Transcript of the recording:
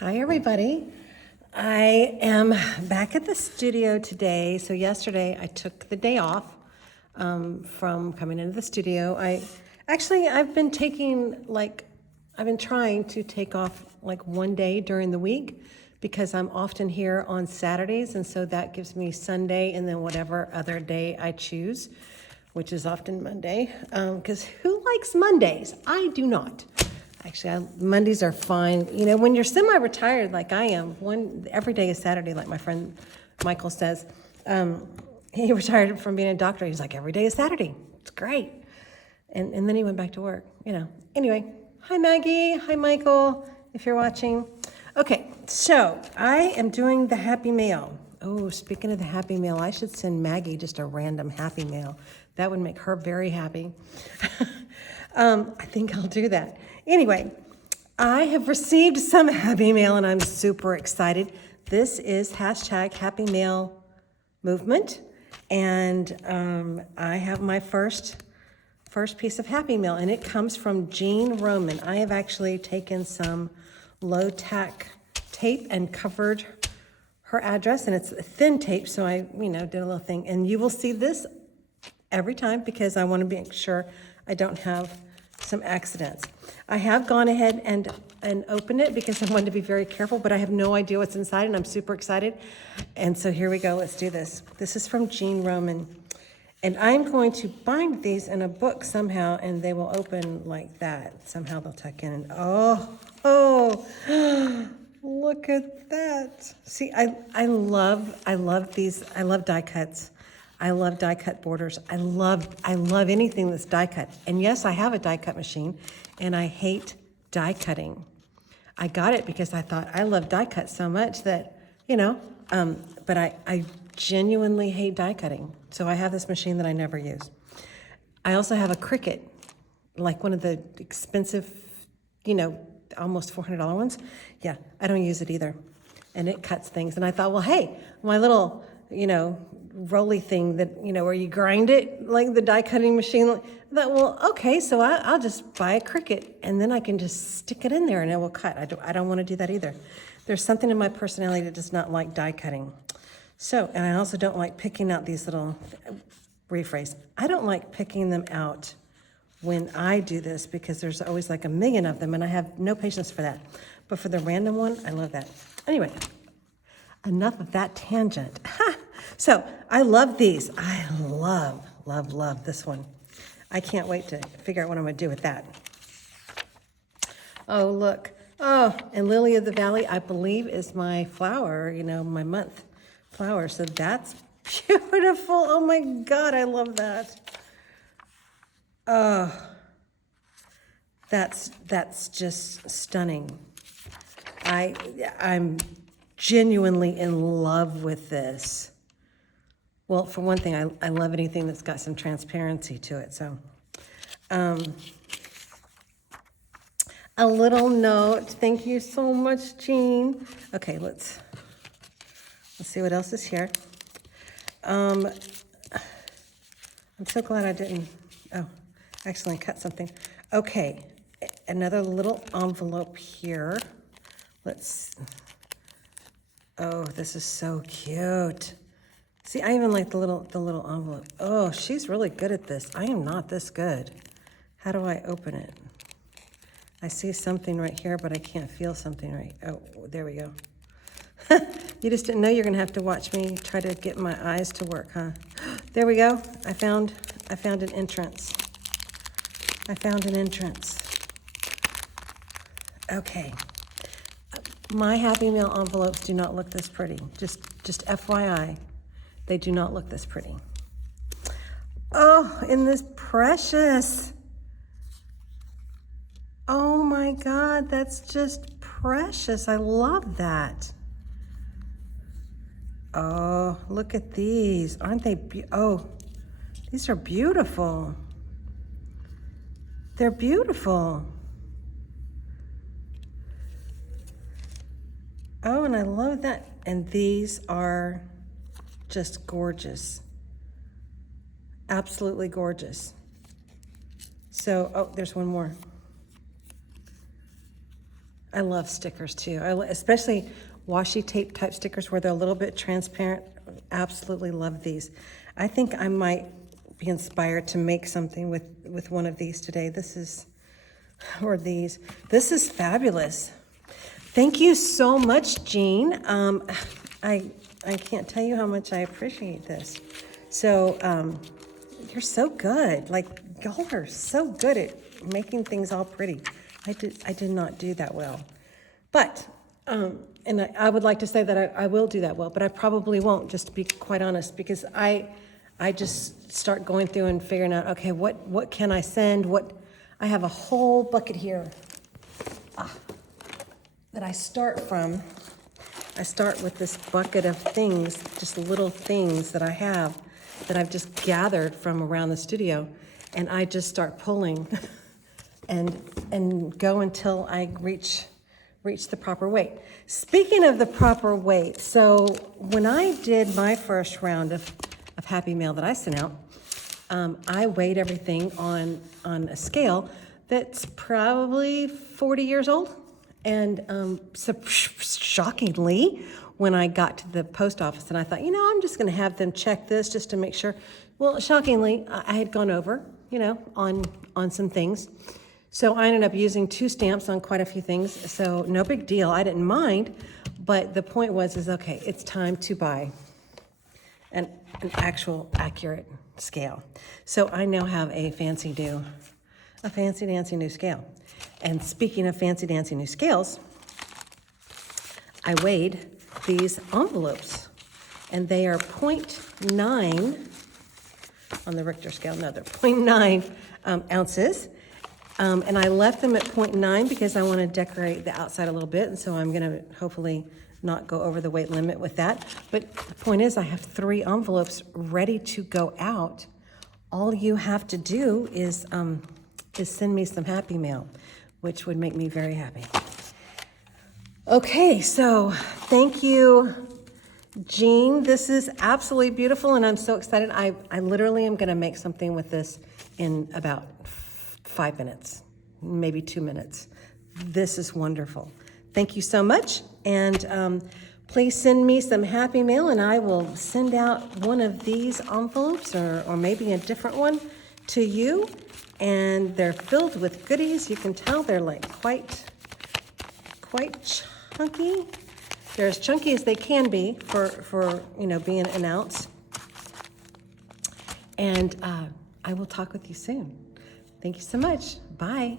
Hi, everybody. I am back at the studio today. So yesterday I took the day off from coming into the studio. I've been I've been trying to take off like one day during the week because I'm often here on Saturdays. And so that gives me Sunday and then whatever other day I choose, which is often Monday. Because who likes Mondays? I do not. Actually, Mondays are fine. You know, when you're semi-retired like I am, every day is Saturday, like my friend Michael says. He retired from being a doctor. He's like, every day is Saturday. It's great. And then he went back to work, you know. Anyway, hi Maggie, hi Michael, if you're watching. Okay, so I am doing the Happy Mail. Oh, speaking of the Happy Mail, I should send Maggie just a random Happy Mail. That would make her very happy. I think I'll do that. Anyway, I have received some Happy Mail and I'm super excited. This is hashtag Happy Mail movement. And I have my first piece of Happy Mail, and it comes from Jean Roman. I have actually taken some low-tack tape and covered her address, and it's thin tape, so I, did a little thing. And you will see this every time because I want to make sure I don't have some accidents. I have gone ahead and opened it because I wanted to be very careful, but I have no idea what's inside, and I'm super excited. And so here we go. Let's do this. This is from Jean Roman. And I'm going to bind these in a book somehow, and they will open like that. Somehow they'll tuck in. And oh, look at that. See, I love these. I love die cuts. I love die cut borders. I love anything that's die cut. And yes, I have a die cut machine, and I hate die cutting. I got it because I thought I love die cut so much that, but I genuinely hate die cutting. So I have this machine that I never use. I also have a Cricut, like one of the expensive, almost $400 ones. Yeah, I don't use it either. And it cuts things. And I thought, well, hey, my little, roly thing that, where you grind it, like the die cutting machine. I thought, well, okay, so I'll just buy a Cricut and then I can just stick it in there and it will cut. I don't want to do that either. There's something in my personality that does not like die cutting. So, and I also don't like picking out these little, rephrase, I don't like picking them out when I do this because there's always like a million of them and I have no patience for that. But for the random one, I love that. Anyway, enough of that tangent. So I love these. I love this one. I can't wait to figure out what I'm gonna do with that. Oh, look. Oh, and Lily of the Valley, I believe, is my flower, my month flower. So that's beautiful. Oh my God, I love that. Oh, that's just stunning. I'm genuinely in love with this. Well, for one thing, I love anything that's got some transparency to it. So, a little note. Thank you so much, Jean. Okay, let's see what else is here. I'm so glad I didn't. Oh, accidentally cut something. Okay, another little envelope here. Oh, this is so cute. See, I even like the little envelope. Oh, she's really good at this. I am not this good. How do I open it? I see something right here, but I can't feel something right. Oh, there we go. You just didn't know you're gonna have to watch me try to get my eyes to work, huh? There we go. I found an entrance. Okay. My Happy Meal envelopes do not look this pretty. Just FYI. They do not look this pretty. Oh, and this precious. Oh my God, that's just precious. I love that. Oh, look at these. Aren't they oh, these are beautiful. They're beautiful. Oh, and I love that. And these are just gorgeous. Absolutely gorgeous. So, oh, there's one more. I love stickers too. Especially washi tape type stickers where they're a little bit transparent. Absolutely love these. I think I might be inspired to make something with one of these today. This is fabulous. Thank you so much, Jean. I can't tell you how much I appreciate this. So you're so good. Like, y'all are so good at making things all pretty. I did not do that well. But, and I would like to say that I will do that well, but I probably won't, just to be quite honest, because I just start going through and figuring out, okay, what can I send? I have a whole bucket here that I start from. I start with this bucket of things, just little things that I have that I've just gathered from around the studio, and I just start pulling and go until I reach the proper weight. Speaking of the proper weight, so when I did my first round of Happy Mail that I sent out, I weighed everything on a scale that's probably 40 years old. And so shockingly, when I got to the post office and I thought, I'm just going to have them check this just to make sure. Well, shockingly, I had gone over, on some things. So I ended up using 2 stamps on quite a few things. So no big deal. I didn't mind. But the point is okay, it's time to buy an actual accurate scale. So I now have a fancy dancy new scale. And speaking of fancy dancy new scales, I weighed these envelopes, and they are 0.9 on the Richter scale. No, they're 0.9 ounces. And I left them at 0.9 because I want to decorate the outside a little bit, and so I'm going to hopefully not go over the weight limit with that. But the point is, I have 3 envelopes ready to go out. All you have to do is send me some Happy Mail, which would make me very happy. Okay, so thank you, Jean. This is absolutely beautiful, and I'm so excited. I literally am going to make something with this in about 5 minutes, maybe 2 minutes. This is wonderful. Thank you so much, and please send me some Happy Mail, and I will send out one of these envelopes or maybe a different one to you. And they're filled with goodies. You can tell they're like quite chunky. They're as chunky as they can be for being an ounce. And I will talk with you soon. Thank you so much. Bye.